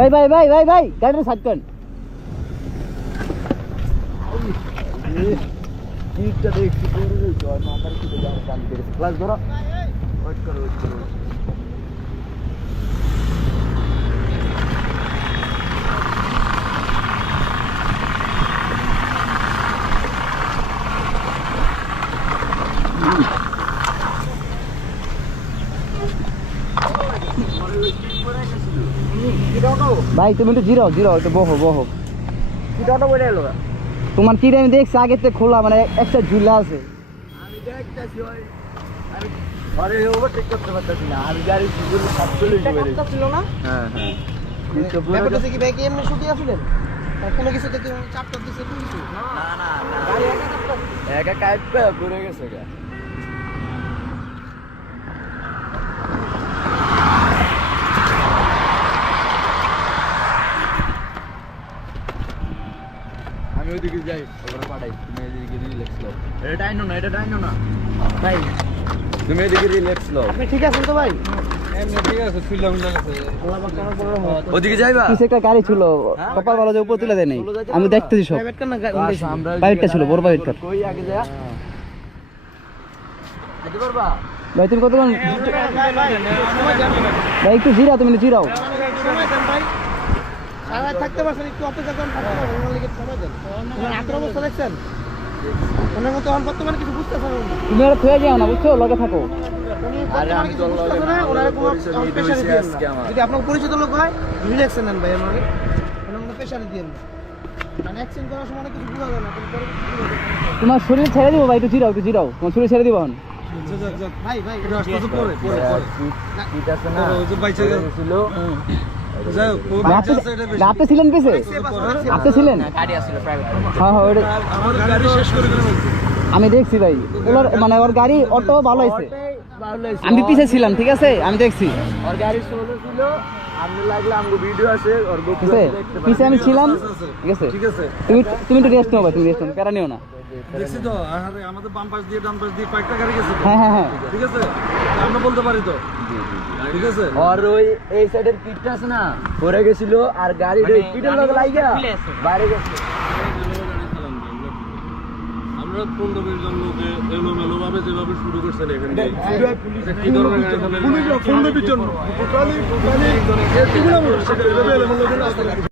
ওই ভাই ভাই ভাই ভাই গাড়িটা সাইড করেন। ইটটা দেখছি পড়ে রয়েছে আর মাথার কিছু যাওয়ার কান করেছে ক্লাস ধরো ওয়েট করো ভাই তুমি একটু জিরাও জিরাও একটু বহো বহো। কিটাটা বলে এলো তোমার কি আমি দেখছি আগে থেকে খোলা মানে একটা ঝুলা আছে। আমি দেখতেছি ওই আমি ঘরে ওভারটেক করতে পারতেছি না আমি গাড়ি শুধু সাতচল্লিশ ছিল না হ্যাঁ হ্যাঁ ব্যাপারটা হচ্ছে কি ভাই কি এমনি শুধু আসলেন আর কোনো কিছু থেকে চাপটা দিছে কোনো কিছু না গাড়ি একা কাটবে পড়ে গেছে গা আমি ওইদিকে যাই ওখানে পাঠাই তুমি এদিকে রিল্যাক্স নাও এটা টাইনো না ভাই তুমি এদিকে রিল্যাক্স নাও আপনি ঠিক আছেন তো ভাই ওদিকে যাইবা কিছু একটা গাড়ি ছিল কপাল ভালো যে উপর তুলে দেয় নাই আমি দেখতেছি সব। প্রাইভেট কার না প্রাইভেটটা ছিল বড় প্রাইভেট কার। কই আগে যা আইতে পারবা ভাই তুমি কতক্ষণ ভাই একটু জিরাও তুমি একটু জিরাও। সময় দেন ভাই সারা থাকতে পারছেন একটু অপেক্ষা করেন থাকতে পারবেন ওনার লিগে সময় দেন ওনার হাতের অবস্থা দেখছেন ওনার মতো অন বর্তমানে কিছু বুঝতেছেন না তুমি আর থয়ে যাও না বুঝছো লগে থাকো। আরে আমি তো লগে ওনারে কোনো পরিচয় নিয়ে প্রেশার বসে দিয়েন আজকে না আমার। যদি আপনার পরিচিত লোক হয় রিল্যাক্স নেন ভাই আমাকে কোনো প্রেশার দিয়েন না মানে অ্যাকশন করার সময় অনেক কিছু বোঝা যায় না পরে কিছু বোঝা যায় না। তোমার শরীর ছেড়ে দিব ভাই একটু জিরাও একটু জিরাও তোমার শরীর ছেড়ে দিব এখন। ভাই ভাই পরে ঠিক আছে না ছিল আপনি ছিলেন পিছে আপনি ছিলেন হ্যাঁ হ্যাঁ ওটা আমি দেখছি ভাই ওর মানে ওর গাড়ি অটো ভালো হয়েছে আমি পিছে ছিলাম ঠিক আছে আমি দেখছি ওর গাড়ি সোলো ছিল আমি লাগলে আমগো ভিডিও আছে ওর ঠিক গোপুর আছে দেখতে পিছে আমি ছিলাম ঠিক আছে তুমি তুমি একটু রেস্ট নাও ভাই তুমি রেস্ট নাও প্যারা নিও না। দেখছি তো আরে আমাদের বাম পাশ দিয়ে ডান পাশ দিয়ে কয়েকটা গাড়ি গেছে তো। হ্যাঁ হ্যাঁ হ্যাঁ ঠিক আছে আমরা বলতে পারি তো ঠিক আছে আর ওই এই সাইডের কিটটা আছে না পড়ে গেছিল আর গাড়ির ওই কিটের লগে লাগা বাইরে গেছে আমরা 15-20 জন লোকে এলোমেলো ভাবে যেভাবে শুরু করছেন এখানে কি ধরনের গাড়ি চালানো?